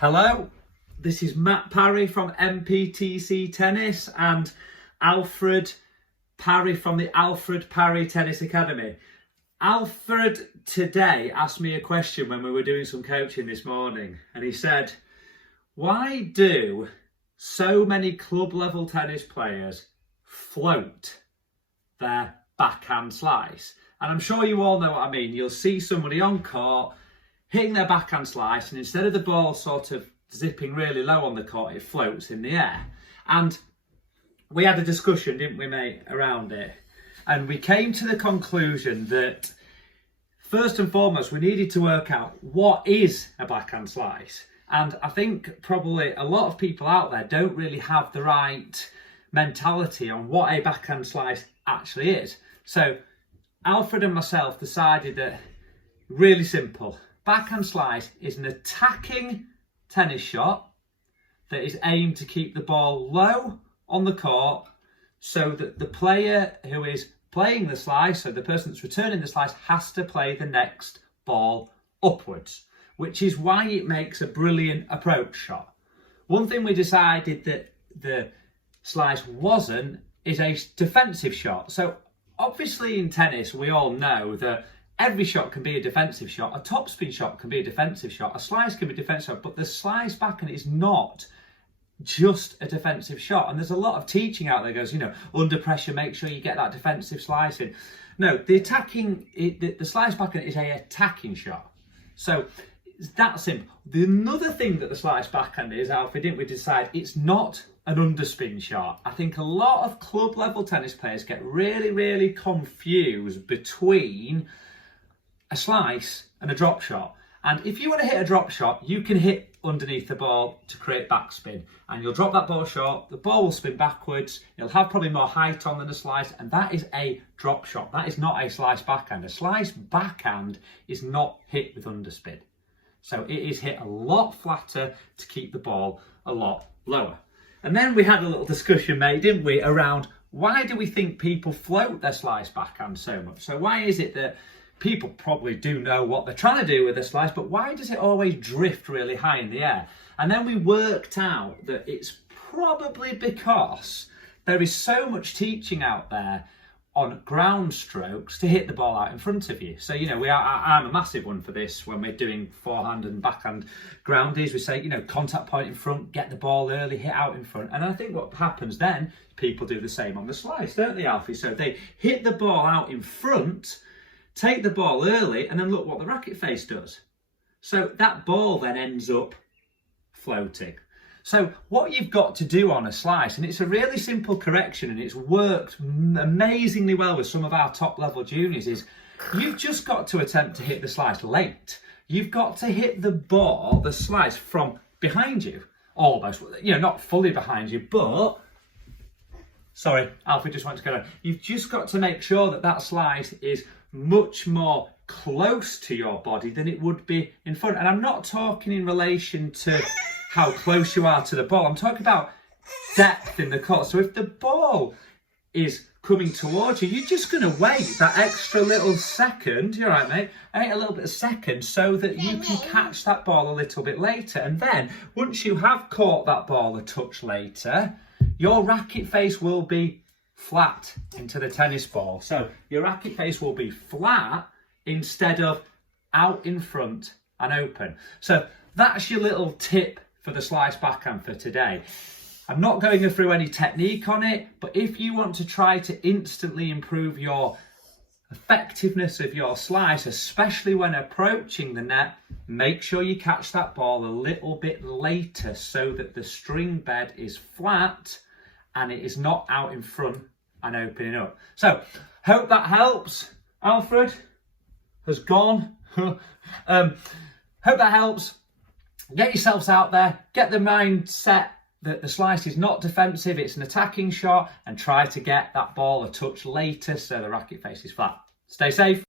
Hello, this is Matt Parry from MPTC Tennis and Alfred Parry from the Alfred Parry Tennis Academy. Alfred today asked me a question when we were doing some coaching this morning, and he said, why do so many club level tennis players float their backhand slice? And I'm sure you all know what I mean. You'll see somebody on court hitting their backhand slice, and instead of the ball sort of zipping really low on the court, it floats in the air. And we had a discussion, didn't we, mate, around it? And we came to the conclusion that first and foremost, we needed to work out what is a backhand slice. And I think probably a lot of people out there don't really have the right mentality on what a backhand slice actually is. So Alfred and myself decided that, really simple, backhand slice is an attacking tennis shot that is aimed to keep the ball low on the court so that the player who is playing the slice, so the person that's returning the slice, has to play the next ball upwards, which is why it makes a brilliant approach shot. One thing we decided that the slice wasn't is a defensive shot. So obviously in tennis, we all know that every shot can be a defensive shot. A topspin shot can be a defensive shot. A slice can be a defensive shot, but the slice backhand is not just a defensive shot. And there's a lot of teaching out there goes, under pressure, make sure you get that defensive slice in. No, the slice backhand is a attacking shot. So it's that simple. Another thing that the slice backhand is, Alfie, didn't we decide, it's not an underspin shot. I think a lot of club level tennis players get really, really confused between a slice and a drop shot. And if you want to hit a drop shot, you can hit underneath the ball to create backspin, and you'll drop that ball short, the ball will spin backwards, it'll have probably more height on than a slice, and that is a drop shot. That is not a slice backhand. A slice backhand is not hit with underspin. So it is hit a lot flatter to keep the ball a lot lower. And then we had a little discussion, mate, didn't we, around why do we think people float their slice backhand so much? So why is it that people probably do know what they're trying to do with a slice, but why does it always drift really high in the air? And then we worked out that it's probably because there is so much teaching out there on ground strokes to hit the ball out in front of you. So, I'm a massive one for this when we're doing forehand and backhand groundies. We say, contact point in front, get the ball early, hit out in front. And I think what happens then, people do the same on the slice, don't they, Alfie? So they hit the ball out in front, take the ball early, and then look what the racket face does. So that ball then ends up floating. So what you've got to do on a slice, and it's a really simple correction, and it's worked amazingly well with some of our top level juniors, is you've just got to attempt to hit the slice late. You've got to hit the ball, the slice, from behind you, almost, not fully behind you, but sorry, Alfie just went to go down. You've just got to make sure that that slice is much more close to your body than it would be in front. And I'm not talking in relation to how close you are to the ball. I'm talking about depth in the court. So if the ball is coming towards you, you're just going to wait that extra little second, you're right, mate, a little bit of second, so that you can catch that ball a little bit later. And then once you have caught that ball a touch later, your racket face will be flat into the tennis ball. So your racket face will be flat instead of out in front and open. So that's your little tip for the slice backhand for today. I'm not going through any technique on it, but if you want to try to instantly improve your effectiveness of your slice, especially when approaching the net, make sure you catch that ball a little bit later so that the string bed is flat and it is not out in front and opening up. So, hope that helps. Alfred has gone. Hope that helps. Get yourselves out there. Get the mindset that the slice is not defensive, it's an attacking shot, and try to get that ball a touch later so the racket face is flat. Stay safe.